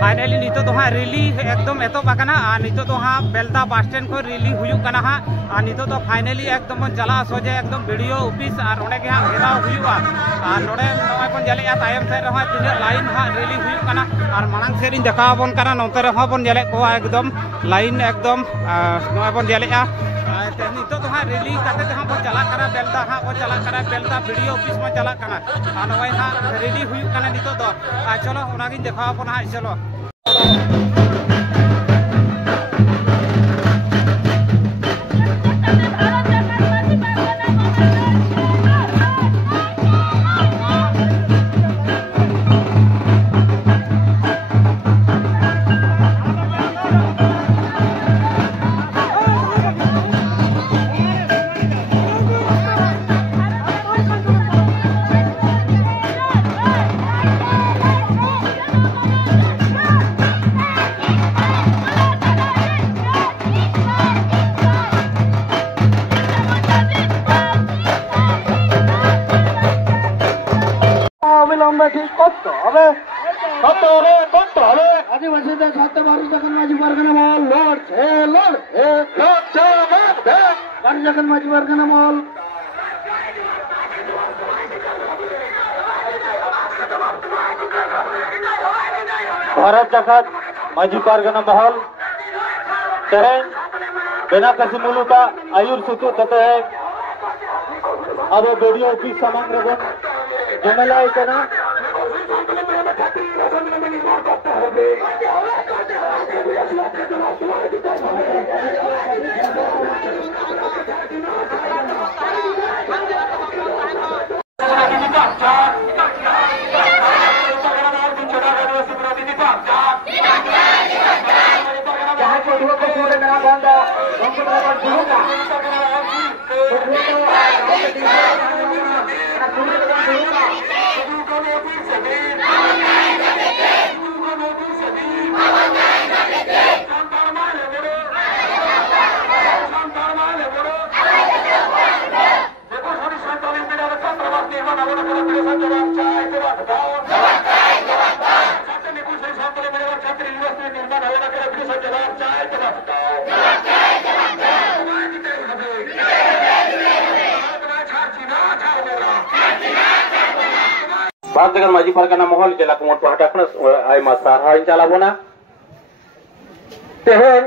Finally नितो तो हाँ रिली एकदम एतोबाकना और नितो तो हाँ बेलदा बस स्टैंड को रिली हुयुकना हाँ और नितो तो फाइनली एकदम चला सोजे एकदम वीडियो ऑफिस और ओंडे के हाँ घेराव हुयुआ और नोडे नय बन जले तायम से रहा तीन लाइन हाँ रिली हुयुकना और मांग सेरिन देखाबन कना नोते रहा बन जले को एकदम लाइन एकदम नय बन जले नितो तो हाँ रिली काते हाँ बन चला करा बेलदा हाँ बन चला करा बेलदा वीडियो ऑफिस में चला कना और नय हाँ रिली हुयुकना नितो तो चलो ओनागिन देखाबन हाँ चलो ঠিক করতে হবে আদিবাসীদের সাথে ভারত যখন মাঝি পারখানা মল লড়ছে ভারত যখন মাঝি পারখানা মল भारत जगत माजी पारगना महल तेहन बेना कसी मुलुका आयुर सुतु तते है अब वीडियो ऑफिस सामान रगन जमेला इतना भारत जगत माजी पारगाना महल जिला कुमार पहाटा आयमा सारहाइन चालाबोना तेहन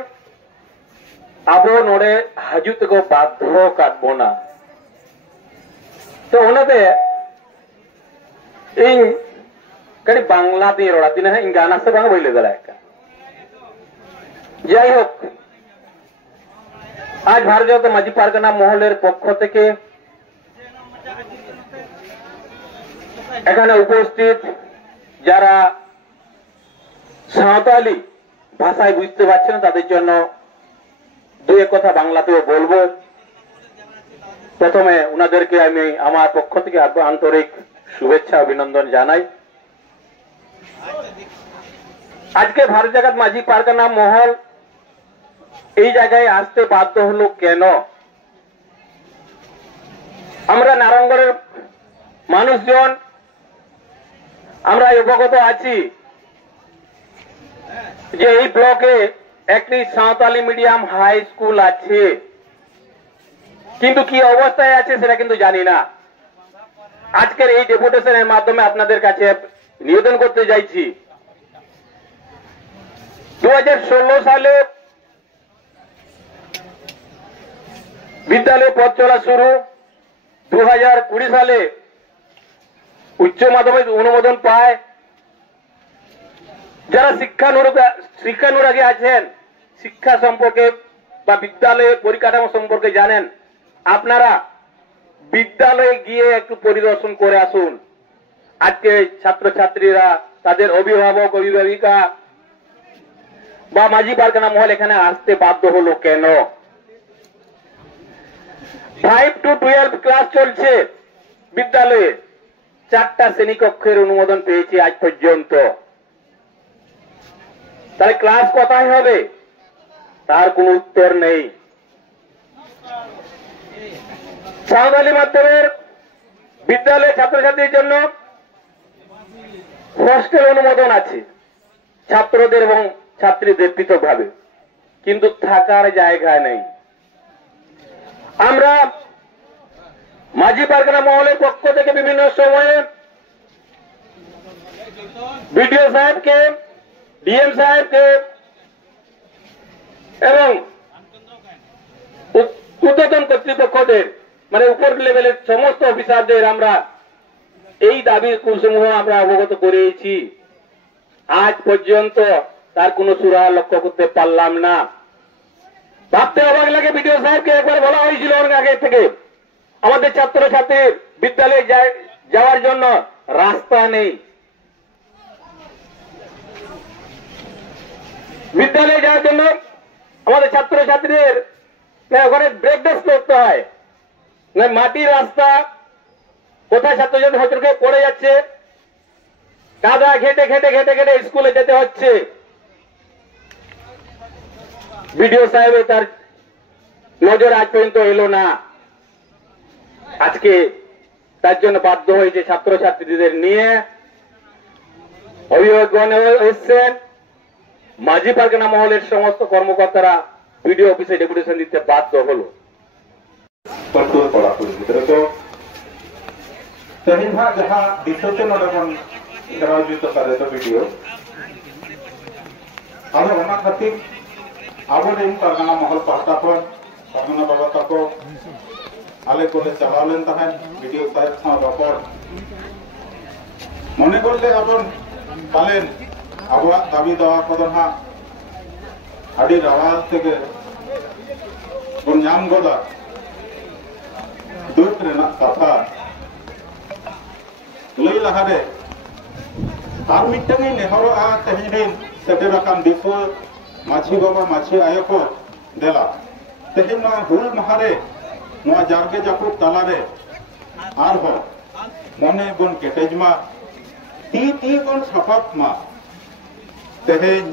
आबो नोडे हजु तको बाध्य काटबोना तो ओनाते इन कड़ी बांग्ला ती रोड़ा तीन है इन गाना से बांग बोले दला का যাই হোক आज भारत जगत माजी पारगाना महलेर पक्ष থেকে এখানে উপস্থিত যারা সাঁওতালি ভাষায় বুঝতে পারছেন তাদের জন্য দুই এক কথা বাংলাতেও বলবো। প্রথমে ওনাদেরকে আমি আমার পক্ষ থেকে আন্তরিক শুভেচ্ছা অভিনন্দন জানাই। আজকে ভারত জগত মাঝি পারগানা মহল এই জায়গায় আসতে বাধ্য হলো কেন? আমরা নারায়ণগড়ের মানুষজন আমরা অবগত আছি যে এই ব্লকে একটি সাঁওতালি মিডিয়াম হাই স্কুল আছে, কিন্তু কি অবস্থায় আছে সেটা কিন্তু জানি না। আজকের এই ডেপুটেশনের মাধ্যমে আপনাদের কাছে নিবেদন করতে চাইছি 2016 সালে বিদ্যালয়ে পথ চলা শুরু, 2020 সালে উচ্চ মাধ্যমিক অনুমোদন পায়। যারা শিক্ষানুরাগী আছেন, শিক্ষা সম্পর্কে বা বিদ্যালয়ের পরিকাঠামো সম্পর্কে জানেন, আপনারা বিদ্যালয়ে গিয়ে একটু পরিদর্শন করে আসুন। আজকে ছাত্রছাত্রীরা, তাদের অভিভাবক অভিভাবিকা বা মাঝি পারগানা মহল এখানে আসতে বাধ্য হলো কেন? 5 to 12 ক্লাস চলছে বিদ্যালয়ে, 4টা শ্রেণীকক্ষের অনুমোদন পেয়েছি আজ পর্যন্ত। তাহলে ক্লাস কোথায় হবে তার কোনো উত্তর নেই। সাঁওতালি মাধ্যমের বিদ্যালয়ে ছাত্রছাত্রীর জন্য হোস্টেল অনুমোদন আছে, ছাত্রদের এবং ছাত্রীদের পৃথকভাবে, কিন্তু থাকার জায়গা নেই। আমরা মাঝি পারগানা মহলের পক্ষ থেকে বিভিন্ন সময়ে বিডিও সাহেবকে, ডিএম সাহেবকে এবং ঊর্ধ্বতন কর্তৃপক্ষদের মানে উপর লেভেলের সমস্ত অফিসারদের আমরা এই দাবির কুলসমূহ আমরা অবগত করিয়েছি। আজ পর্যন্ত তার কোনো সুরাহা লক্ষ্য করতে পারলাম না। ভাবতে অবাক লাগে, বিডিও সাহেবকে একবার বলা হয়েছিল অনেক আগে থেকে আমাদের ছাত্রছাত্রীর বিদ্যালয়ে যাওয়ার জন্য রাস্তা নেই, বিদ্যালয়ে যাওয়ার জন্য আমাদের ছাত্রছাত্রীদের ওখানে ব্রেক ড্যান্স করতে হয়, মাটির রাস্তা, কোথায় ছাত্রছাত্রী হয়তো পড়ে যাচ্ছে, কাদা ঘেটে ঘেটে ঘেটে ঘেটে স্কুলে যেতে হচ্ছে। বিডিও সাহেবের তার নজর আজ পর্যন্ত এলো না। আজকে তার জন্য বাধ্য হয়েছে ছাত্রছাত্রীদের নিয়ে অভিভাবকগণ এসছেন, মাঝি পারগানা মহলের সমস্ত কর্মকর্তারা বিডিও অফিসে ডেপুটেশন দিতে বাধ্য হলো। तेहन जहाँ दिशोते नोडे घेरावजुत करे तो वीडियो आलो ओना खातिर आबो रेन पारगाना महल पाहता पर पारगाना बाबा ताको आले कोले चलावलेन तहन वीडियो साहेब सा रपड़ मने करले आबन पालेन आबो दाबी दावा कोदो हा आडी रावाल थेके बन नाम गोदा दुख रेना कथा लई लहारे आर मिटंगे नेहरो आ तेहिन सेटेर कान दिसो माछी बाबा माछी आयो को देला तेहिन हुल महारे नोआ जारगे जापु तालारे आर हो मने बन केटेजमा ती बन छापात मा तेहिन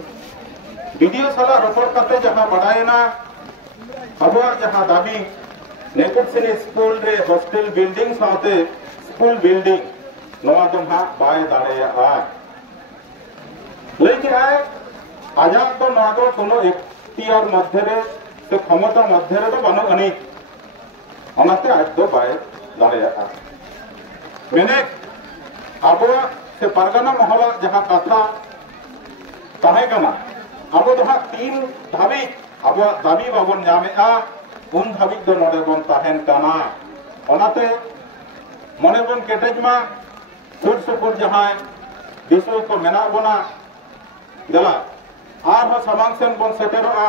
वीडियो साला रपड़ करते जहां बडायना अबो जहां दाबी नेकुट सिनी स्कूल रे हॉस्टल बिल्डिंग साथे स्कूल बिल्डिंग नोआ तो हाँ बाय दाड़ेया लेकिन आजाद तो नोआ तो कोनो इख्तियार मध्य रे से क्षमता मध्य रे तो बानो अनेक अनाते आज तो बाय दाड़ेया मैंने अब से पारगाना महला जहाँ कथा तहे कना अब तो हाँ 3 धाबी अब दाबी बाबन नामेआ उन धाबी तो नोडे बन तहेन कना अनाते मने बन केटेजमा सुर सुपुर जहाँ दिसो को मेना बना देला आर समांग सेन बन सेटेरोआ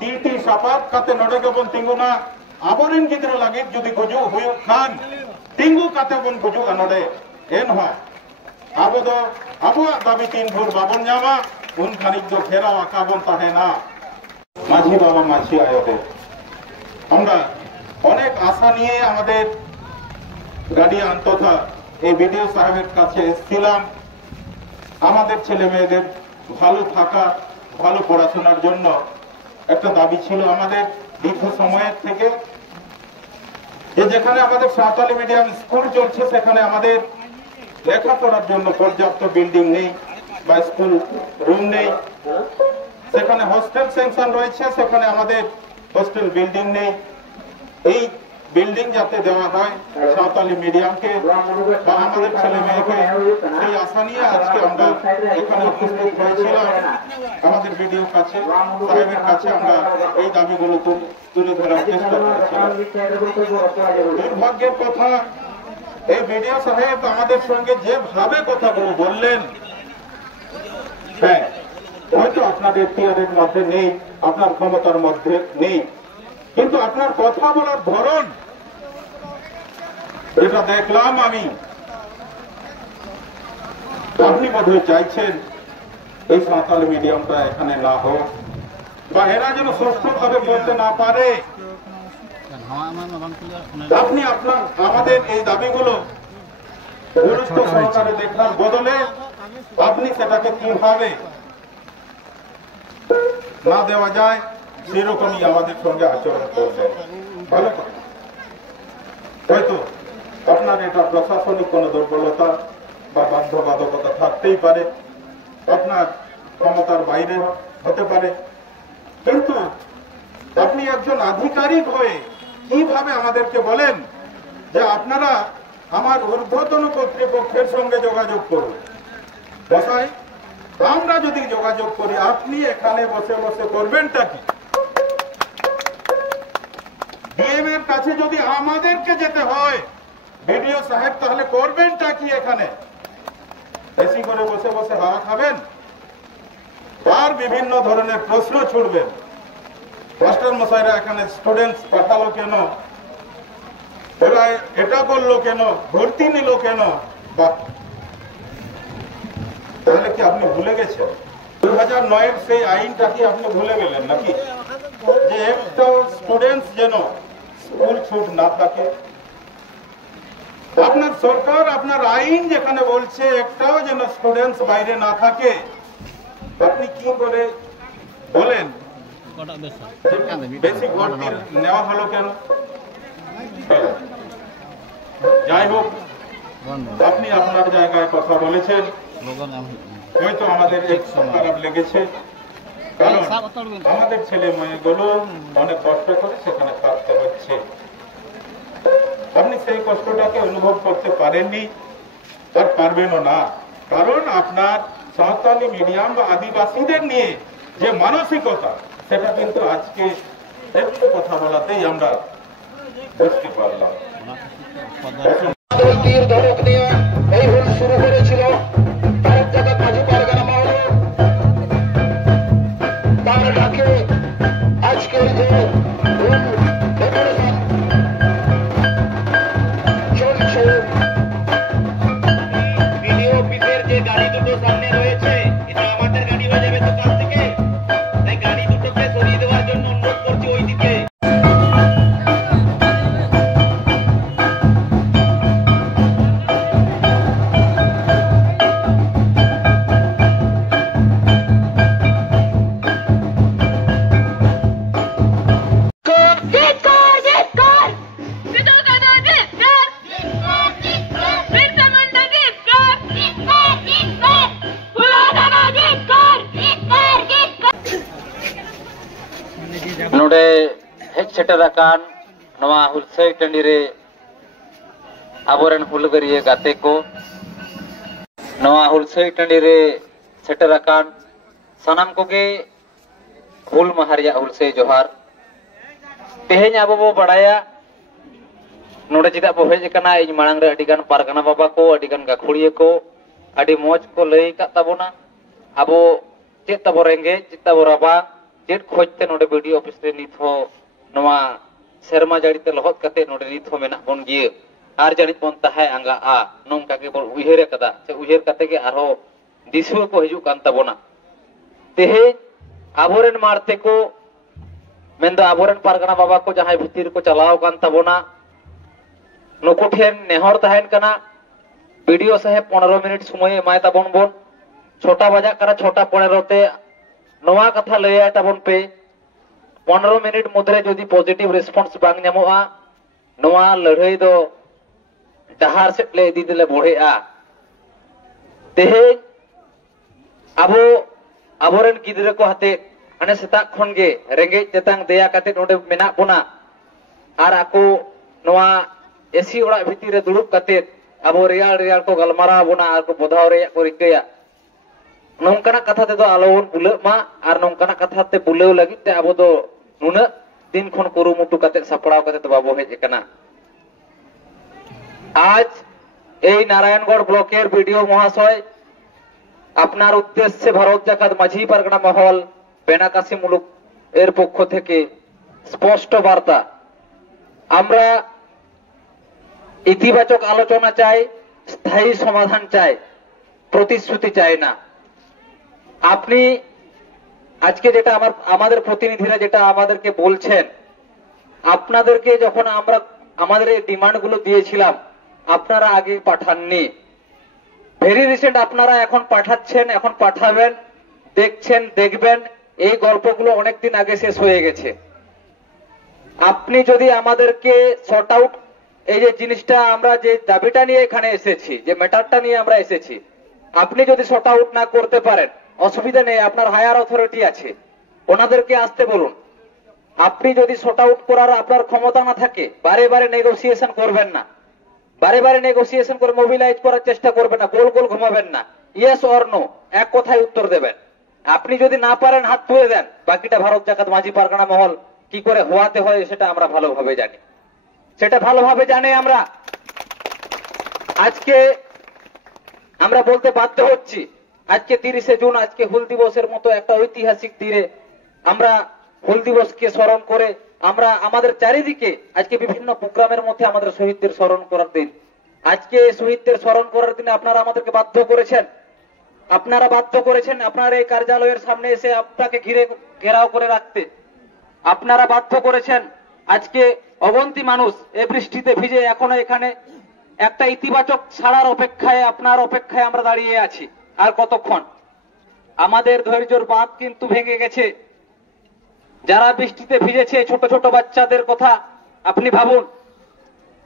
टी सापात काते नोडे के बन तिंगुना आबोरिन गिद्रा लागे जुदी गुजु हुयो खान तिंगु काते बन गुजु नोडे एन हो आबो दो आबो दाबी 3 भोर बाबन जामा उन खानिक दो घेरा आका बन ताहेना माझी बाबा माछी आयो दे আমরা অনেক আশা নিয়ে আমাদের গার্ডিয়ান তথা এই ভিডিও সাহেবের কাছে এসেছিলাম আমাদের ছেলে মেয়েদের ভালো থাকা ভালো পড়াশোনার জন্য একটা দাবি ছিল আমাদের দীর্ঘ সময়ের থেকে যে যেখানে আমাদের সাঁওতালি মিডিয়াম স্কুল চলছে সেখানে আমাদের লেখাপড়ার জন্য পর্যাপ্ত বিল্ডিং নেই বা স্কুল রুম নেই সেখানে হোস্টেল সেকশন রয়েছে সেখানে আমাদের হোস্টেল বিল্ডিং নেই এই बिल्डिंग जाते देवा है सावताली मीडियम के আমাদের ছেলে মেয়েকে সেই আশা নিয়ে আজকে আমরা এখানে উপস্থিত হয়েছিলাম আমাদের ভিডিও কাছে সাহেবের কাছে আমরা এই দাবিগুলো তুলে ধরার চেষ্টা করেছিলাম দুর্ভাগ্যের কথা এই ভিডিও সাহেব আমাদের সঙ্গে যেভাবে কথাগুলো বললেন হ্যাঁ হয়তো আপনার এখতিয়ারের মধ্যে নেই আপনার ক্ষমতার মধ্যে নেই কিন্তু আপনার কথা বলার ধরন এটা দেখলাম আমি আপনি বোধহয় চাইছেন এই সাঁওতালি মিডিয়ামটা এখানে না হোক বা এরা যেন সুস্থভাবে বলতে না পারে আপনি আপনার আমাদের এই দাবিগুলো গুরুত্ব সহকারে দেখার বদলে আপনি সেটাকে কিভাবে না দেওয়া যায় সেরকমই আমাদের সঙ্গে আচরণ করবেন ভালো কথা হয়তো আপনার এটা প্রশাসনিক কোনো দুর্বলতা বা বাধ্যবাধকতা থাকতেই পারে আপনার ক্ষমতার বাইরে হতে পারে, কিন্তু আপনি একজন আধিকারিক হয়ে কিভাবে আমাদেরকে বলেন যে আপনারা আমার ঊর্ধ্বতন কর্তৃপক্ষের সঙ্গে যোগাযোগ করুন? বসাই আমরা যদি যোগাযোগ করি, আপনি এখানে বসে বসে করবেনটা কি? ডিএম এর কাছে যদি আমাদেরকে যেতে হয় বিডিও সাহেব, তাহলে করবেনটা কি? এখানে বেশি করে বসে বসে হাওয়া খাবেন আর বিভিন্ন ধরনের প্রশ্ন ছুড়বেন। মাস্টার মশাইরা এখানে স্টুডেন্টস পাঠালো কেন, ওরা এটা করলো কেন, ভর্তি নিল কেন? বা তাহলে কি আপনি ভুলে গেছেন 2009-এর সেই আইনটা কি আপনি ভুলে গেলেন নাকি? যে একটা স্টুডেন্টস যেন স্কুল ছুট না থাকে। আপনার সরকার, আপনার আইন যেখানে বলছে একটাও যেন স্টুডেন্টস বাইরে না থাকে, আপনি কি করে বলেন বেশি ভর্তি নেওয়া হলো কেন? যাই হোক, আপনি আপনার জায়গায় কথা বলেছেন, হয়তো আমাদের একটু খারাপ লেগেছে, কারণ আমাদের ছেলে মেয়েগুলো অনেক কষ্ট করে সেখানে থাকতে হচ্ছে। আপনি সেই কষ্টটাকে অনুভব করতে পারেননি আর পারবেনও না, কারণ আপনার সাঁওতালি মিডিয়াম বা আদিবাসীদের নিয়ে যে মানসিকতা, সেটা কিন্তু আজকে একটু কথা বলাতেই আমরা বুঝতে পারলাম। এই ভুল শুরু করেছিল ভারত জাগাত মাঝি পারগানা মহল, তার ডাকে আজকের যে চলছে, বিডিও অফিসের যে গাড়ি দুটো সামনে রয়েছে, এটা আমাদের গাড়ি হয়ে যাবে দোকান থেকে, তাই গাড়ি দুটোকে সরিয়ে দেওয়ার জন্য অনুরোধ করছি ওইদিকে। नोडे हेज सेटराकान नवा हुलसई टंडी रे आबोरन हुलगरिये गाते को नवा हुलसई टंडी रे सेटराकान सनाम कोगे हुल महारिया हुलसई जोहार तेहेñ आबो बो बड़ाया नोडे चिदा बो हेज कना इन मांग रे अडिगान पारगाना बाबा को अडिगान गाखुड़िये को अडी मोज को लई का ताबोना आबो चेत ताबो रेंगे चेत ताबो राबा चेट खोजते नोडे वीडियो ऑफिस रे नित हो नवा शर्मा जाड़ीते लहत कते नोडे नित हो मेना बन गिये आर जानित बन ताहे आंगा आ नोंका के बन उहेरे कदा से उहेर कते के आरो दिसुआ को हिजु कान ताबोना तेहे आबोरेन मारते को मेंदो आबोरेन पारगाना बाबा को जहां भितिर को चलाव कान ताबोना नुकु ठेन नेहर ताहेन कना वीडियो साहेब 15 मिनट समय एमाय ताबोन बोन छोटा बजा करा छोटा 15 ते नवा कथा लया ताबोन पे 15 मिनट मध्य जदि पॉजिटिव रेस्पॉन्स बांग ᱧᱟᱢᱚᱜᱼᱟ नवा लड़ाई दो डहार से ले इदी दिले बढ़ेआ तेहे आबो आबोरेन गिदरे को हाते अने सेता खन गे रेंगे चेतांग दया काते नोडे मेना बोना आर आको नवा एसी ओड़ा भितिर रे दुड़ुब काते आबो रियाल रियाल को गलमारा बोना आर को बोधाव रे को रिकया नोंकाना कथा ते दो आलोवन बुलाव मा आर नोंकाना कथा ते बुलाव लगी ते आबो दो नुना दिन खन कुरुमुटु काते सापड़ाव काते तो बाबो हेज कना आज এই নারায়ণগড় ব্লকের বিডিও মহাশয় আপনার উদ্দেশ্যে ভারত জাকাত মাঝি পারগানা মহল বেনাকাশি মুলুক এর পক্ষ থেকে স্পষ্ট বার্তা আমরা ইতিবাচক আলোচনা চাই স্থায়ী সমাধান চাই প্রতিশ্রুতি চাই না আপনি আজকে যেটা আমাদের প্রতিনিধিরা যেটা আমাদেরকে বলছেন আপনাদেরকে যখন আমরা আমাদের এই ডিমান্ড গুলো দিয়েছিলাম আপনারা আগে পাঠাননি ভেরি রিসেন্ট আপনারা এখন পাঠাচ্ছেন এখন পাঠাবেন দেখছেন দেখবেন এই গল্পগুলো অনেক দিন আগে শেষ হয়ে গেছে আপনি যদি আমাদেরকে সর্ট আউট এই যে জিনিসটা আমরা যে দাবিটা নিয়ে এখানে এসেছি যে ম্যাটারটা নিয়ে আমরা এসেছি আপনি যদি সর্ট আউট না করতে পারেন অসুবিধা নেই, আপনার হায়ার অথরিটি আছে, ওনাদেরকে আসতে বলুন। আপনি যদি শর্ট আউট করার আপনার ক্ষমতা না থাকে, বারে বারে নেগোসিয়েশন করবেন না, বারে বারে নেগোসিয়েশন করে মোবিলাইজ করার চেষ্টা করবেন না, গোল গোল ঘুমাবেন না, ইয়েস অর নো এক কথায় উত্তর দেবেন। আপনি যদি না পারেন হাত তুলে দেন, বাকিটা ভারত জাকাত মাঝি পারগানা মহল কি করে হওয়াতে হয় সেটা আমরা ভালোভাবে জানি, সেটা ভালোভাবে জানি আমরা। আজকে আমরা বলতে বাধ্য হচ্ছি, আজকে 30শে জুন, আজকে হুল দিবসের মতো একটা ঐতিহাসিক দিনে আমরা হুল দিবসকে স্মরণ করে আমরা আমাদের চারিদিকে আজকে বিভিন্ন প্রোগ্রামের মধ্যে আমাদের শহীদদের স্মরণ করার দিন। আজকে শহীদদের স্মরণ করার দিনে আপনারা আমাদেরকে বাধ্য করেছেন, আপনার এই কার্যালয়ের সামনে এসে আপনাকে ঘেরাও করে রাখতে, আপনারা বাধ্য করেছেন। আজকে অবন্তী মানুষ এই বৃষ্টিতে ভিজে এখনো এখানে একটা ইতিবাচক ছাড়ার অপেক্ষায়, আপনার অপেক্ষায় আমরা দাঁড়িয়ে আছি। আর কতক্ষণ? আমাদের ধৈর্যের বাঁধ কিন্তু ভেঙে গেছে। যারা বৃষ্টিতে ভিজেছে, ছোট ছোট বাচ্চাদের কথা আপনি ভাবুন।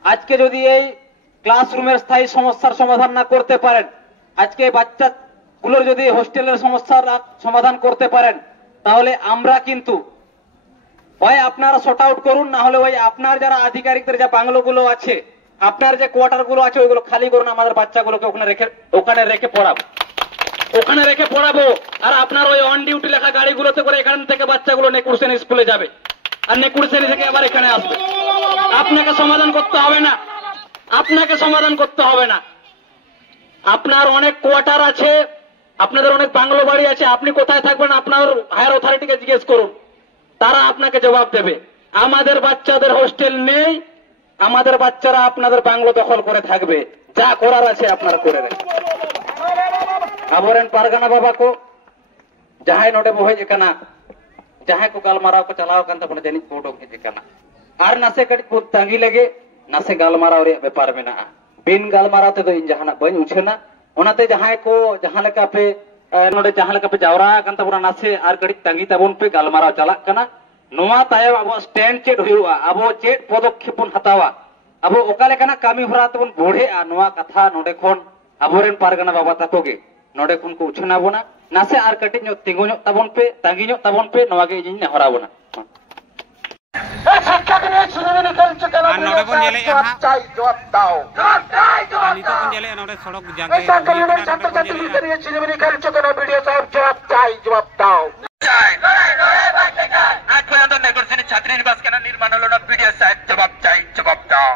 আজকে যদি এই ক্লাসরুমের স্থায়ী সমস্যার সমাধান না করতে পারেন, আজকে বাচ্চাগুলোর যদি হোস্টেলের সমস্যার সমাধান করতে পারেন, তাহলে আমরা কিন্তু হয় আপনারা শর্ট আউট করুন, না হলে ওই আপনার যারা আধিকারিকদের যে বাংলোগুলো আছে, আপনার যে কোয়ার্টার গুলো আছে, ওইগুলো খালি করুন, আমাদের বাচ্চাগুলোকে ওখানে রেখে পড়াবো। আর আপনার ওই অন ডিউটি লেখা গাড়িগুলোতে করে এখান থেকে বাচ্চাগুলো নেকুর শ্রেণী স্কুলে যাবে, আর নেকুর শ্রেণী থেকে আবার এখানে আসবে। আপনাকে সমাধান করতে হবে না, আপনার অনেক কোয়ার্টার আছে, আপনাদের অনেক বাংলো বাড়ি আছে, আপনি কোথায় থাকবেন আপনার হায়ার অথরিটিকে জিজ্ঞেস করুন, তারা আপনাকে জবাব দেবে। আমাদের বাচ্চাদের হোস্টেল নেই, আমাদের বাচ্চারা আপনাদের বাংলো দখল করে থাকবে। যা করার আছে আপনারা করে রাখেন। आबोरेन पारगाना बाबा को जहां नोडे बोहे जेकाना जहां को गालमाराव को चलाव कान तबन जनित फोटो के जेकाना आर नासे कड़ी को तांगी लगे नासे गालमाराव रे व्यापार में ना बिन गालमाराव ते तो इन जहाना बन उछना ओनाते जहां को जहां लेका पे नोडे जहां लेका पे जावरा कान तबन नासे आर कड़ी तांगी तबन पे गालमाराव चला कना नोवा तायब अब स्टैंड चेट हुआ अब चेट पदक्षेपन हतावा अब ओका लेकाना कामी हरा तबन बोढ़े आ नोवा कथा नोडे खोन आबोरेन पारगाना बाबा ताकोगे नोडे खुन को उछना बोना नासे आर कटिंग नो तिंगो नो तबन पे तांगी नो तबन पे नवागे जिन हरा बोना আর নড়ে কোন জেলে এমা চাই জবাব দাও আমি তো কোন জেলে নড়ে সড়ক জাগে ছাত্র ছাত্রী ভিতরে ছিনিমিনি খেলছো কেন ভিডিও সাহেব জবাব চাই জবাব দাও আজ পর্যন্ত নেগরসিনি ছাত্রী নিবাস কেন নির্মাণ হলো না ভিডিও সাহেব জবাব চাই জবাব দাও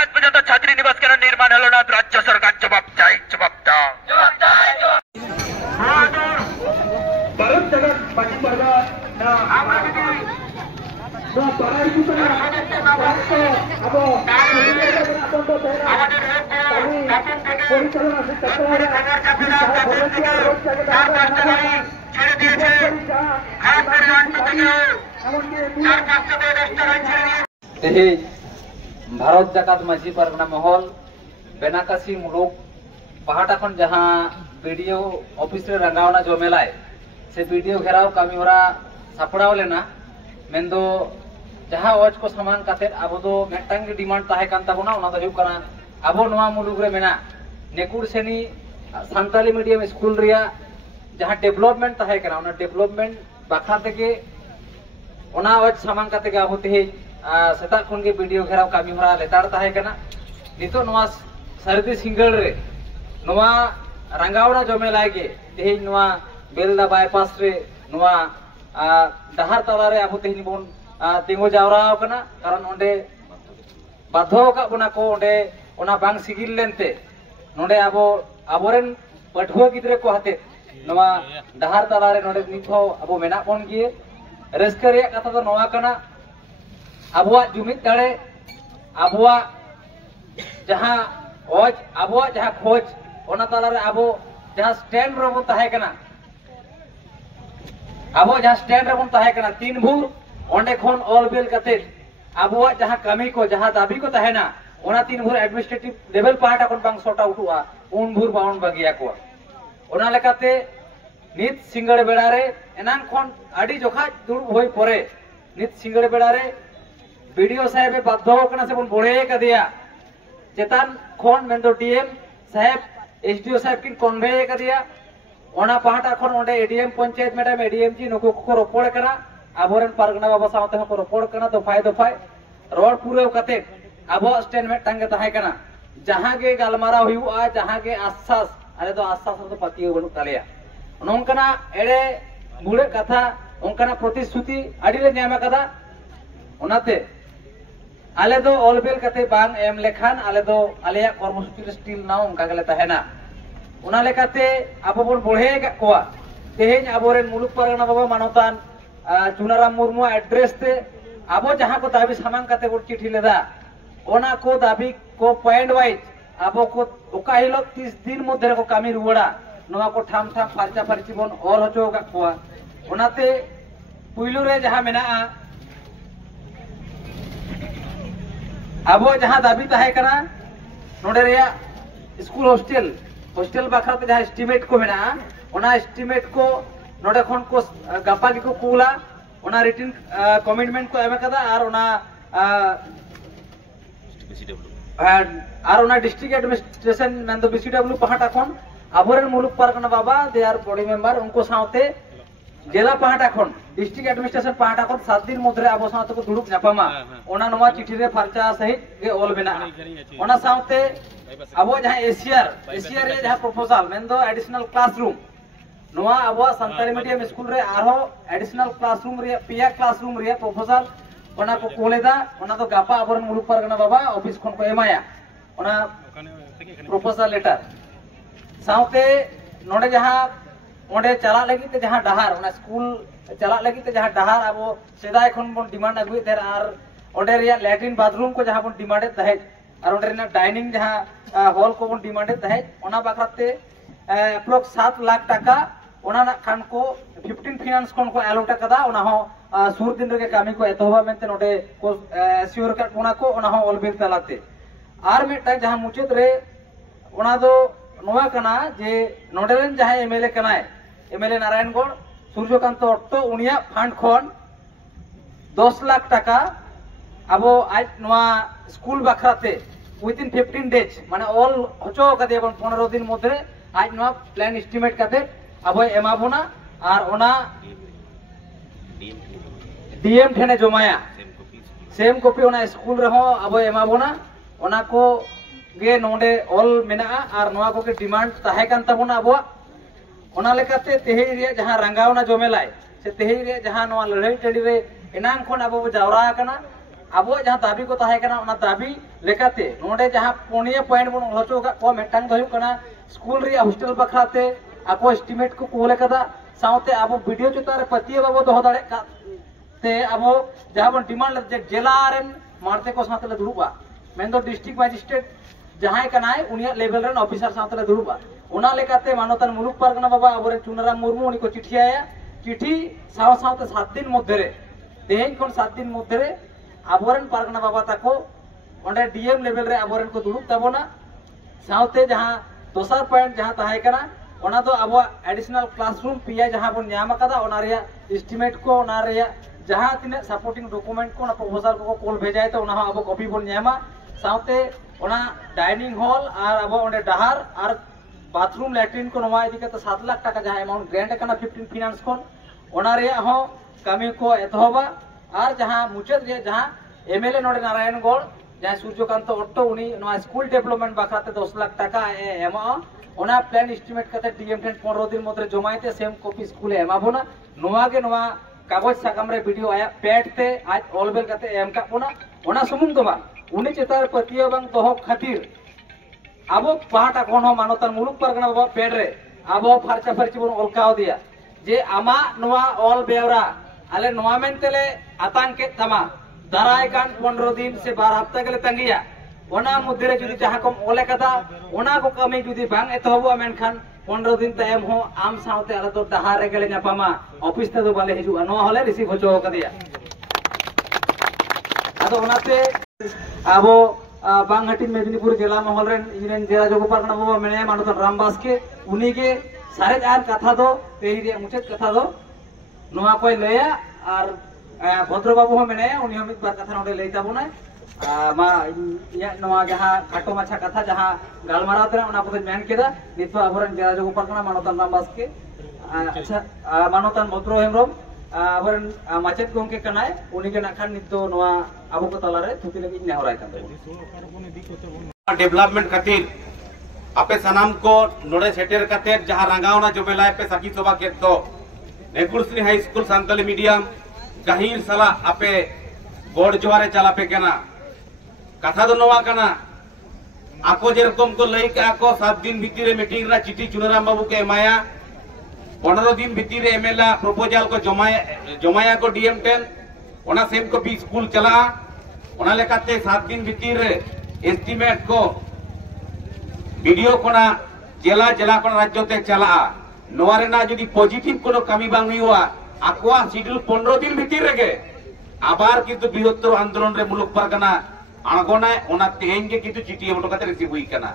আজ পর্যন্ত ছাত্রী নিবাস কেন নির্মাণ হলো না রাজ্য সরকার জবাব চাই জবাব দাও ভারত জগৎ পাটি পর্দা না আমরা भारत जाकात माझी परगना महल बेनाकासी मुलुक पहाटा खन जहां वीडियो ऑफिस रे रंगावना जमेलाय से वीडियो घेराव कामी होरा सापड़ाव लेना मेंदो जहां ओज को समान काते अब दो मेटांग की डिमांड ताहे कान ताबोना ओना दो हुयु कना अब नोवा मुलुग रे मेना नेकुर सेनी सांताली मीडियम स्कूल रिया जहां डेवलपमेंट ताहे कना ओना डेवलपमेंट बाखा तेके ओना ओज समान काते गा होते सेता खुन के वीडियो घेराव कामी होरा लेतार ताहे कना नितो नोवा सरदी सिंगल रे नोवा रंगावना जमे लागे तेही नोवा बेलदा बाईपास रे नोवा डहार तलारे अब तेही बोन तिंगो जावरा कना कारण ओंडे बाध्य का बना को ओंडे ओना बांग सिगिल लेनते नोंडे आबो आबोरेन पठुआ गिद्रे को हाते नोवा डहार तलारे नोंडे निथो आबो मेना बोन गिए रेस्करिया कथा तो नोवा कना आबोआ जुमित दाड़े आबोआ जहां ओज आबोआ जहां खोज ओना तलारे आबो जहां स्टैंड रबो ताहे कना आबो जहां स्टैंड रबो ताहे कना तीन भूर ओंडे खोन ऑल बेल कते आबोआ जहां कमी को जहां दाबी को तहेना ओना तीन भूर एडमिनिस्ट्रेटिव लेवल पार्ट अकोन बांग सोटा उठुआ उन भूर बाउन बागिया को ओना लेकाते नित सिंगड़ बेड़ा रे एनान खोन आडी जोखा दुड़ होई परे नित सिंगड़ बेड़ा रे वीडियो साहेब बाध्य कना से बन बोड़े का दिया चेतन खोन मेंदो डीएम साहेब एसडीओ साहेब किन कन्वे का दिया ओना पाहटा खन ओंडे एडीएम पंचायत मैडम एडीएम जी नुकु को रोपड़ कना आबोरन पारगना बाबा सावते को रोपड़ कना दफाय दफाय रोड पूरे कते आबो स्टेटमेंट टांगे तहाय कना जहां गे गालमारा हुआ जहां गे आश्वास अरे तो आश्वास तो पतियो बनु तालिया नोंकना एड़े बुड़े कथा ओंकना प्रतिश्रुति अडिले न्यामा कदा ओनाते आले दो ऑलबेल कते बांग एम लेखान आले दो आलेया कर्मसूची स्टील ना ओंका गले तहेना ओना लेकाते आबो बन बढ़े गकोआ तेहेन आबोरेन मुलुक पारगना बाबा मानवतान चुनाराम मुर्मू एड्रेस ते आबो जहां को दाबी सामान कते बन चिट्ठी लेदा ओना को दाबी को पॉइंट वाइज आबो को ओका हिलो 30 दिन मध्य को कामी रुवड़ा नवा को ठाम ठाम फारचा फारची बन और हचो गकोआ ओनाते पुइलु रे जहां मेना आबो जहां दाबी ताहे कना नोडे रिया स्कूल हॉस्टल बाखराते जहां एस्टिमेट को मेना ओना एस्टिमेट को नोडे खन को गापा की को कूला ओना रिटन कमिटमेंट को एम कदा आर ओना डिस्ट्रिक्ट एडमिनिस्ट्रेशन मेन दो बीसीडब्ल्यू पहाटा खन आबोरेन मुलुक पारगना बाबा दे आर बॉडी मेंबर उनको साथे जिला पहाटा खन डिस्ट्रिक्ट एडमिनिस्ट्रेशन पहाटा खन 7 दिन मध्य आबो साथे को दुड़ुक नापामा ओना नवा चिठी रे फारचा सहित गे ऑल बेना ओना साथे आबो जहां एशियर रे जहां प्रपोजल मेन दो एडिशनल क्लासरूम नवा आबो संताली मीडियम स्कूल रे आरो एडिशनल क्लासरूम रे पिया क्लासरूम रे प्रपोजल ओना को कोलेदा ओना तो गापा आबोरेन मुलुक पारगना बाबा ऑफिस खन को एमाया ओना प्रपोजल लेटर साथे नोडे जहां ओंडे चला लगी ते जहां डहार ओना स्कूल चला लगी ते जहां डहार आबो सेदाय खन बन डिमांड अगुय तेर आर ओंडे रिया लैट्रिन बाथरूम को जहां बन डिमांड तहे आर ओंडे रिना डाइनिंग जहां हॉल को बन डिमांड तहे ओना बाखराते अप्रोक्स 7 लाख टाका ओना खान को 15 फाइनेंस खन को एलोटा कदा ओना हो सुर दिन रे कामी को एतोबा मेनते नोडे को एश्योर का ओना को ओना हो ऑलबेल तलाते आर मेटा जहां मुचेत रे ओना दो नोवा कना जे नोडेरेन जहां एमएलए कनाय एमएलए नारायणगढ़ सूर्यकांत अट्टो उनिया फंड खन 10 लाख टाका आबो आज नोवा स्कूल बाखराते विदिन 15 डेज माने ऑल हचो कदे बन 15 दिन मध्य आज नोवा प्लान एस्टिमेट कते आबो एमाबोना आर ओना डीएम ठेने जमाया सेम कॉपी ओना स्कूल रहो आबो एमाबोना ओना को गे नोडे ऑल मेना आर नोवा को के डिमांड ताहे कान तबोना आबो ओना लेकाते तेहे रे जहां रंगावना जमेलाय से तेहे रे जहां नोवा लड़ाई टडी रे एनांग खन आबो जावरा कना आबो जहां दाबी को ताहे कना ओना दाबी लेकाते नोडे जहां पुनिया पॉइंट बन हचो को मेटांग दहु कना स्कूल रे हॉस्टल बखराते आको एस्टिमेट को कोले कदा साउते आबो वीडियो चितारे पतिए बाबो दोह दाड़े का ते आबो जहां बन डिमांड जे जिला रेन मारते को साथे दुरुबा मेन दो डिस्ट्रिक्ट मजिस्ट्रेट जहां कनाय उनिया लेवल रेन ऑफिसर साथे दुरुबा ओना लेकाते मानवतान मुलुक पारगना बाबा आबोरे चुनाराम मुर्मू उनी को चिठी आया चिठी साव सावते 7 दिन मध्य रे तेहेन कोन 7 दिन मध्य रे आबोरेन पारगना बाबा ताको ओंडे डीएम लेवल रे आबोरेन को दुरुब ताबोना सावते जहां दोसर पॉइंट जहां ताहे कना ओना दो आबो एडिशनल क्लासरूम पिया जहां बन न्याम कदा ओना रिया एस्टिमेट को ओना रिया जहां तिने सपोर्टिंग डॉक्यूमेंट को ना प्रपोजल को कॉल भेजाय तो ओना आबो कॉपी बन न्यामा सावते ओना डाइनिंग हॉल आर आबो ओंडे डहार आर बाथरूम लैट्रिन को नवा इदी कते 7 लाख टाका जहां अमाउंट ग्रांट कना 15 फाइनेंस कोन ओना रिया हो कामी को एतहोबा आर जहां मुचत रे जहां एमएलए नोडे नारायणगढ़ जहां सूर्यकांत अट्टो उनी नवा स्कूल डेवलपमेंट बाखराते 10 लाख टाका एमा ओना प्लान एस्टिमेट कते डीएम 15 दिन मध्य जमाइते सेम कॉपी स्कूल एमाबोना नवा के नवा कागज साकाम रे वीडियो आया पेट ते आज ऑलबेल कते एम का पोना ओना सुमुंग तो बा उनी चेतार पतियो बंग दोह खातिर आबो पहाटा कोन हो मानवतान मुलुक पारगना बाबा पेड रे आबो फारचा फारची बन ओलकाव दिया जे आमा नवा ऑल बेवरा आले नवा मेनतेले आतंक के तमा दाराय कान 15 दिन से 12 हफ्ता के तंगिया ओना मुद्रे जुदी जहां कम ओले कदा ओना को कमी जुदी बांग एतहबो मेनखान 15 दिन तायम हो आम साउते आला तो डहार रे गेले नापामा ऑफिस ते दो बाले हिजु नो हले रिसीव होचो कदिया आदो ओनाते आबो बांगहाटिन मेदिनीपुर जिला महल रेन इनेन जिला जोगो पारगना बाबा मेने मानवतान रामबास के उनी के सारे आर कथा दो तेही रे मुचेत कथा दो नोआ कोई लया आर भद्र बाबू हो मेने उनी हम एक बार कथा नोडे लई ताबो ना मा इया जहाँ खाटो माछा कथा जहाँ गालमाराव तना उना पदन मेन केदा नितो आबरन जरा जोगो पारगना मानोतान रामबास के अच्छा मानोतान भद्रो हेमरम आबरन माचेत गोंके कनाय उनी के नाखान नितो नोआ आबो को तलारे थुति लगी नेहराय कान डेवलपमेंट खातिर आपे सनाम को नोडे सेटेर काते जहां रंगावना जमेलाय पे साकी सभा के तो नेकुलश्री हाई स्कूल सांताली मीडियम गाहिर साला आपे गोड़ जोहारे चला पे केना कथा दो नवा कना आको जेरकम को लई का को 7 दिन भीतर मीटिंग रा चिठी चुनराम बाबू के एमाया 15 दिन भीतर एमएलए प्रपोजल को जमाया को डीएम 10 ओना सेम को भी स्कूल चला ओना लेकाते 7 दिन भीतर एस्टिमेट को वीडियो कोना जिला जिला कोना राज्य ते चला नोवा रेना जदी पॉजिटिव कोनो कमी बांग हुआ आकोआ शिड्यूल 15 दिन भीतर रेगे आबार किंतु बृहत्तर आंदोलन रे मुलुक परगना आगोनाय ओना तेहेन के किंतु चिठी एमटो काते रिसीव हुई कना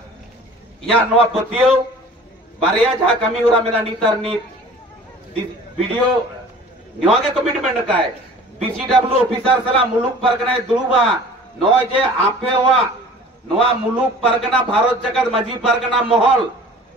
या नोवा पतियो बारिया जहा कमी होरा मेना नीतार नीत वीडियो नोवा के कमिटमेंट काय बीसीडब्ल्यू ऑफिसर सला मुलुक परगना दुलुबा नोय जे आपेवा नोवा मुलुक परगना भारत जगत माजी परगना महल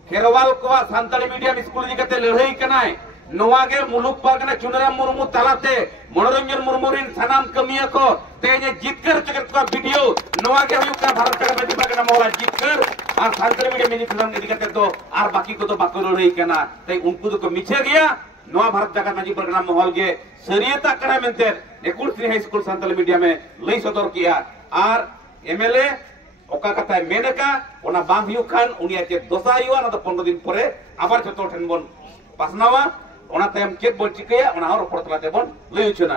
खेरवाल को सांताली मीडियम स्कूल जिकते लड़ाई कनाय नोवा के मुलुक परगना चुनराम मुर्मू तालाते मनोरंजन मुर्मुरिन सनाम कमिया को तेने जितकर चकर का वीडियो नोवा के हुई का भारत जगत माजी परगना महल जितकर और सांताली मीडियम में फिल्म जिकते तो और बाकी को तो बाको लड़ाई कना ते उनको तो मिछे गया नोवा भारत जगत माजी परगना महल के सरियता कना मेंते नेकुलश्री हाई स्कूल सांताली मीडियम में लई सदर किया और एमएलए ओका कथा मेनका ओना बांग हुई खान उनिया के दोसा हुआ ना तो 15 दिन परे आबार जतो ठेन बन पासनावा ओना तायम चेक बन चिकया ओना और परतलाते बन लई उचना।